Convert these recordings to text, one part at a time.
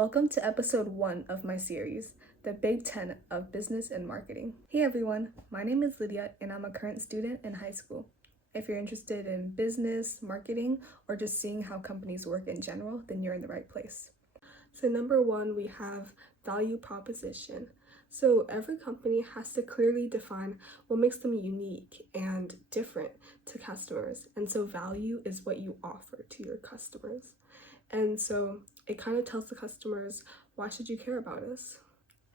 Welcome to episode 1 of my series, The Big 10 of Business and Marketing. Hey everyone, my name is Lydia and I'm a current student in high school. If you're interested in business, marketing, or just seeing how companies work in general, then you're in the right place. So number 1, we have value proposition. So every company has to clearly define what makes them unique and different to customers. And so value is what you offer to your customers. And so it kind of tells the customers, why should you care about us?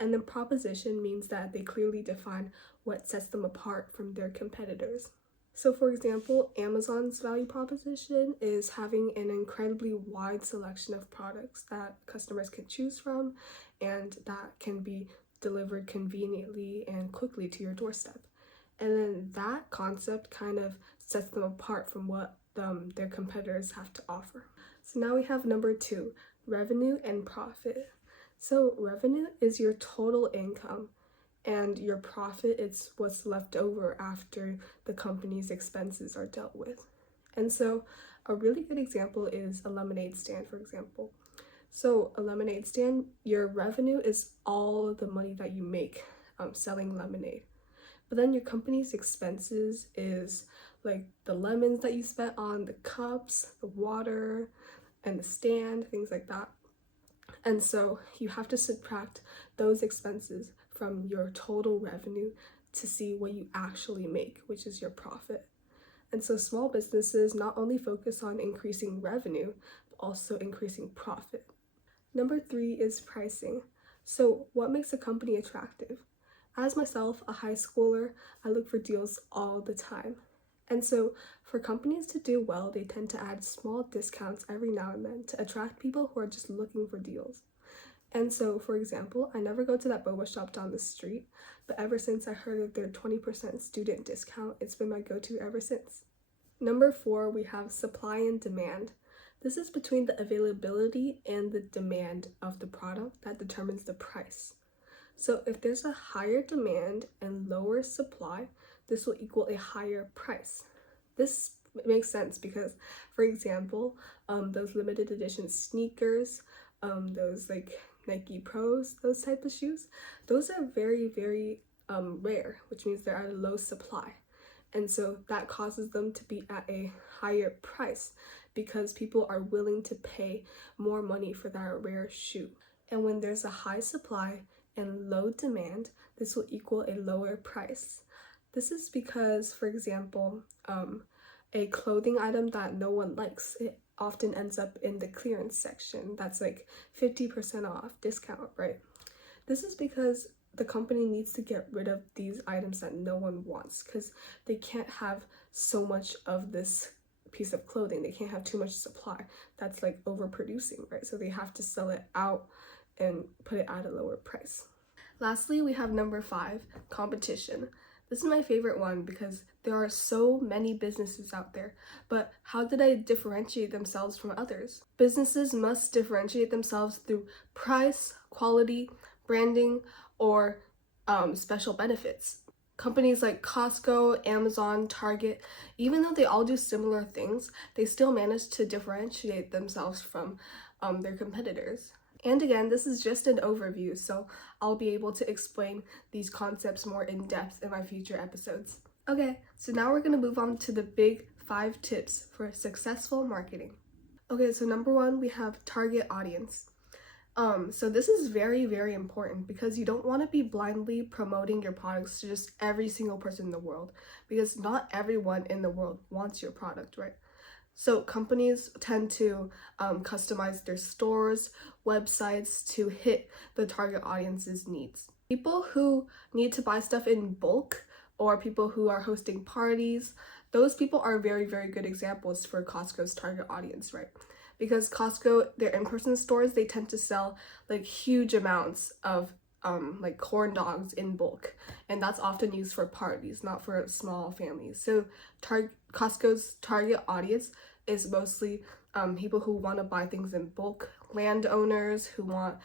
And the proposition means that they clearly define what sets them apart from their competitors. So for example, Amazon's value proposition is having an incredibly wide selection of products that customers can choose from and that can be delivered conveniently and quickly to your doorstep. And then that concept kind of sets them apart from what their competitors have to offer. So now we have number 2, revenue and profit. So revenue is your total income and your profit is what's left over after the company's expenses are dealt with. And so a really good example is a lemonade stand, for example. So a lemonade stand, your revenue is all the money that you make selling lemonade. But then your company's expenses is like the lemons that you spent on the cups, the water, and the stand, things like that. And so you have to subtract those expenses from your total revenue to see what you actually make, which is your profit. And so small businesses not only focus on increasing revenue, but also increasing profit. Number 3 is pricing. So what makes a company attractive? As myself, a high schooler, I look for deals all the time. And so for companies to do well, they tend to add small discounts every now and then to attract people who are just looking for deals. And so, for example, I never go to that boba shop down the street, but ever since I heard of their 20% student discount, it's been my go-to ever since. Number 4, we have supply and demand. This is between the availability and the demand of the product that determines the price. So if there's a higher demand and lower supply, this will equal a higher price. This makes sense because, for example, those limited edition sneakers, those like Nike Pros, those type of shoes, those are very, very rare, which means they're at a low supply. And so that causes them to be at a higher price because people are willing to pay more money for that rare shoe. And when there's a high supply and low demand, this will equal a lower price. This is because, for example, a clothing item that no one likes, it often ends up in the clearance section. That's like 50% off discount, right? This is because the company needs to get rid of these items that no one wants because they can't have so much of this piece of clothing. They can't have too much supply. That's like overproducing, right? So they have to sell it out and put it at a lower price. Lastly, we have number 5, competition. This is my favorite one because there are so many businesses out there, but how do they differentiate themselves from others? Businesses must differentiate themselves through price, quality, branding, or special benefits. Companies like Costco, Amazon, Target, even though they all do similar things, they still manage to differentiate themselves from their competitors. And again, this is just an overview, so I'll be able to explain these concepts more in depth in my future episodes. Okay, so now we're going to move on to the big 5 tips for successful marketing. Okay, so number 1, we have target audience. So this is very, very important because you don't want to be blindly promoting your products to just every single person in the world because not everyone in the world wants your product, right? So companies tend to customize their stores, websites to hit the target audience's needs. People who need to buy stuff in bulk or people who are hosting parties, those people are very, very good examples for Costco's target audience, right? Because Costco, their in-person stores, they tend to sell like huge amounts of like corn dogs in bulk, and that's often used for parties, not for small families. So Costco's target audience is mostly people who want to buy things in bulk, landowners who want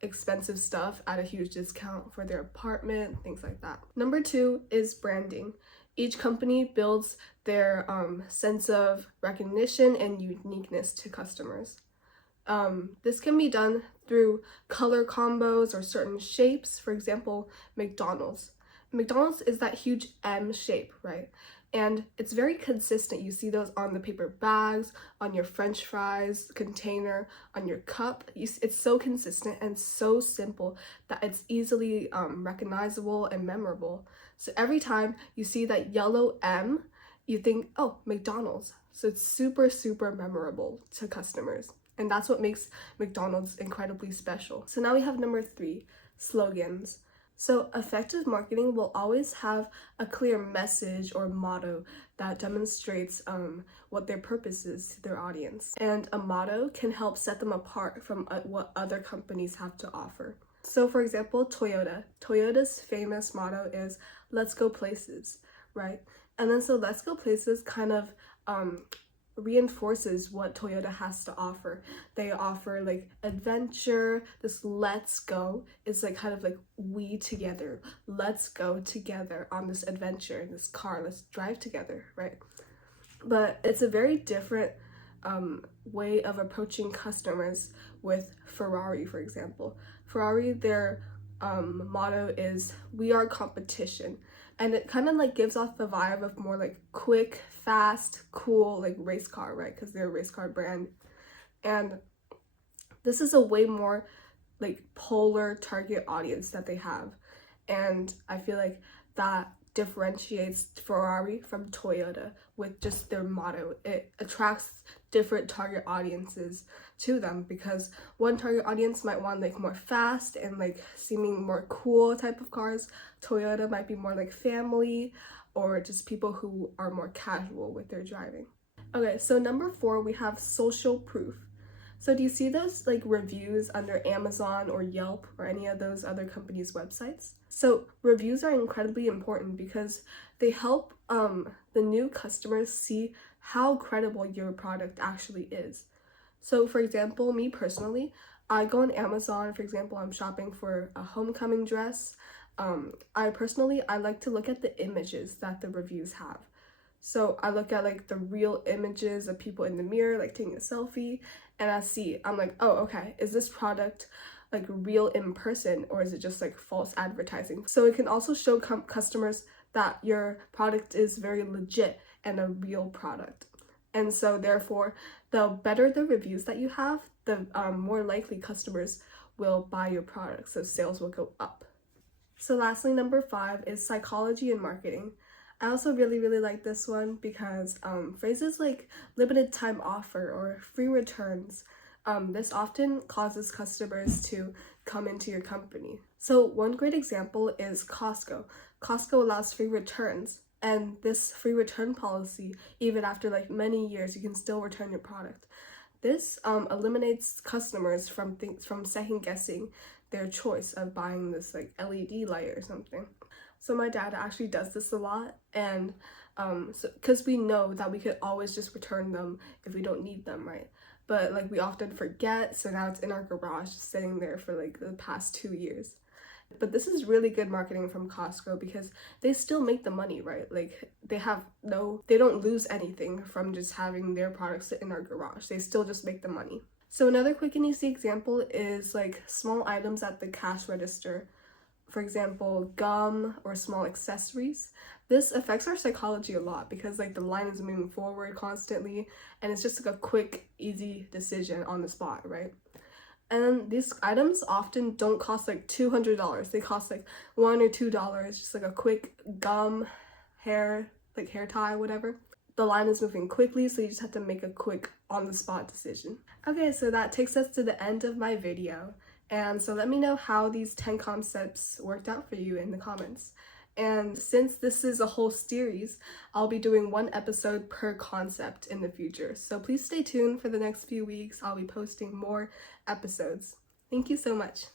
expensive stuff at a huge discount for their apartment, things like that. Number 2 is branding. Each company builds their sense of recognition and uniqueness to customers. This can be done through color combos or certain shapes. For example, McDonald's. McDonald's is that huge M shape, right? And it's very consistent. You see those on the paper bags, on your French fries container, on your cup. It's so consistent and so simple that it's easily recognizable and memorable. So every time you see that yellow M, you think, oh, McDonald's. So it's super, super memorable to customers. And that's what makes McDonald's incredibly special. So now we have number 3, slogans. So effective marketing will always have a clear message or motto that demonstrates what their purpose is to their audience. And a motto can help set them apart from what other companies have to offer. So for example, Toyota's famous motto is "Let's go places," right? And then so "Let's go places" kind of reinforces what Toyota has to offer. They offer like adventure. This "let's go" is like kind of like we together. Let's go together on this adventure in this car. Let's drive together, right? But it's a very different way of approaching customers with Ferrari, for example. Ferrari, their motto is "We are competition." And it kind of like gives off the vibe of more like quick, fast, cool, like race car, right? Because they're a race car brand. And this is a way more like polar target audience that they have. And I feel like that differentiates Ferrari from Toyota with just their motto. It attracts different target audiences to them because one target audience might want like more fast and like seeming more cool type of cars. Toyota might be more like family or just people who are more casual with their driving. Okay, so number 4, we have social proof. So do you see those like reviews under Amazon or Yelp or any of those other companies' websites? So reviews are incredibly important because they help the new customers see how credible your product actually is. So for example, me personally, I go on Amazon, for example, I'm shopping for a homecoming dress. I like to look at the images that the reviews have. So I look at like the real images of people in the mirror, like taking a selfie, and I'm like, oh, okay, is this product like real in person or is it just like false advertising? So it can also show customers that your product is very legit and a real product. And so therefore, the better the reviews that you have, the more likely customers will buy your product, so sales will go up. So lastly, number 5 is psychology and marketing. I also really like this one because phrases like limited time offer or free returns, this often causes customers to come into your company. So one great example is Costco. Costco allows free returns, and this free return policy, even after like many years, you can still return your product. This eliminates customers from second guessing their choice of buying this like LED light or something. So my dad actually does this a lot, and because we know that we could always just return them if we don't need them, right? But like we often forget, so now it's in our garage sitting there for like the past 2 years. But this is really good marketing from Costco because they still make the money, right? Like they don't lose anything from just having their products sit in our garage. They still just make the money. So another quick and easy example is like small items at the cash register. For example, gum or small accessories. This affects our psychology a lot because like the line is moving forward constantly and it's just like a quick, easy decision on the spot, right? And these items often don't cost like $200. They cost like $1 or $2, just like a quick gum, hair tie, whatever. The line is moving quickly, so you just have to make a quick on-the-spot decision. Okay, so that takes us to the end of my video. And so let me know how these 10 concepts worked out for you in the comments. And since this is a whole series, I'll be doing 1 episode per concept in the future. So please stay tuned for the next few weeks. I'll be posting more episodes. Thank you so much.